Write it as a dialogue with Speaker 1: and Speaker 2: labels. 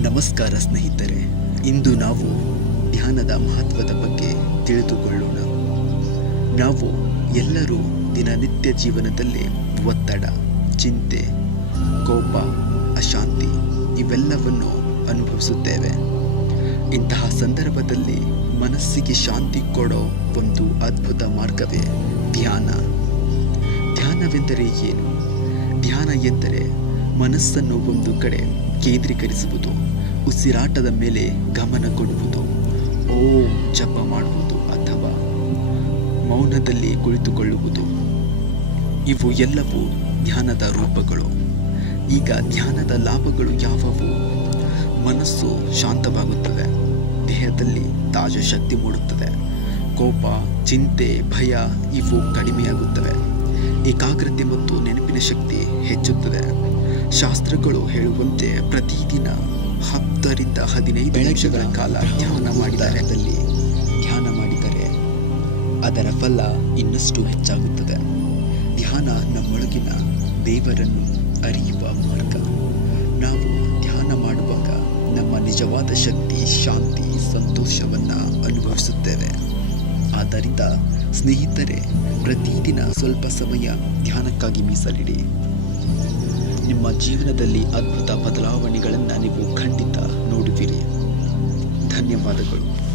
Speaker 1: ನಮಸ್ಕಾರ ಸ್ನೇಹಿತರೆ, ಇಂದು ನಾವು ಧ್ಯಾನದ ಮಹತ್ವದ ಬಗ್ಗೆ ತಿಳಿದುಕೊಳ್ಳೋಣ. ನಾವು ಎಲ್ಲರೂ ದಿನನಿತ್ಯ ಜೀವನದಲ್ಲಿ ಒತ್ತಡ, ಚಿಂತೆ, ಕೋಪ, ಅಶಾಂತಿ ಇವೆಲ್ಲವನ್ನು ಅನುಭವಿಸುತ್ತೇವೆ. ಇಂತಹ ಸಂದರ್ಭದಲ್ಲಿ ಮನಸ್ಸಿಗೆ ಶಾಂತಿ ಕೊಡೋ ಒಂದು ಅದ್ಭುತ ಮಾರ್ಗವೇ ಧ್ಯಾನ. ಧ್ಯಾನವೆಂದರೆ ಏನು? ಧ್ಯಾನ ಎಂದರೆ ಮನಸ್ಸನ್ನು ಒಂದು ಕಡೆ ಕೇಂದ್ರೀಕರಿಸುವುದು, ಉಸಿರಾಟದ ಮೇಲೆ ಗಮನ ಕೊಡುವುದು, ಓಂ ಜಪ ಮಾಡುವುದು ಅಥವಾ ಮೌನದಲ್ಲಿ ಕುಳಿತುಕೊಳ್ಳುವುದು. ಇವು ಎಲ್ಲವೂ ಧ್ಯಾನದ ರೂಪಗಳು. ಈಗ ಧ್ಯಾನದ ಲಾಭಗಳು ಯಾವುವು? ಮನಸ್ಸು ಶಾಂತವಾಗುತ್ತದೆ, ದೇಹದಲ್ಲಿ ತಾಜಾ ಶಕ್ತಿ ಮೂಡುತ್ತದೆ, ಕೋಪ, ಚಿಂತೆ, ಭಯ ಇವು ಕಡಿಮೆಯಾಗುತ್ತವೆ. ಏಕಾಗ್ರತೆ ಮತ್ತು ನೆನಪಿನ ಶಕ್ತಿ ಹೆಚ್ಚುತ್ತದೆ. ಶಾಸ್ತ್ರಗಳು ಹೇಳುವಂತೆ ಪ್ರತಿದಿನ ಹತ್ತರಿಂದ ಹದಿನೈದು ನಿಮಿಷಗಳ ಕಾಲ ಧ್ಯಾನ ಮಾಡಿದರೆ ಅಲ್ಲಿ ಧ್ಯಾನ ಮಾಡಿದರೆ ಅದರ ಫಲ ಇನ್ನಷ್ಟು ಹೆಚ್ಚಾಗುತ್ತದೆ. ಧ್ಯಾನ ನಮ್ಮೊಳಗಿನ ದೇವರನ್ನು ಅರಿಯುವ ಮಾರ್ಗ. ನಾವು ಧ್ಯಾನ ಮಾಡುವಾಗ ನಮ್ಮ ನಿಜವಾದ ಶಕ್ತಿ ಶಾಂತಿ ಸಂತೋಷವನ್ನು ಅನುಭವಿಸುತ್ತೇವೆ. ಆದ್ದರಿಂದ ಸ್ನೇಹಿತರೆ ಪ್ರತಿದಿನ ಸ್ವಲ್ಪ ಸಮಯ ಧ್ಯಾನಕ್ಕಾಗಿ ಮೀಸಲಿಡಿ. ಜೀವನದಲ್ಲಿ ಅದ್ಭುತ ಬದಲಾವಣೆಗಳನ್ನು ನೀವು ಖಂಡಿತ ನೋಡುವಿರಿ. ಧನ್ಯವಾದಗಳು.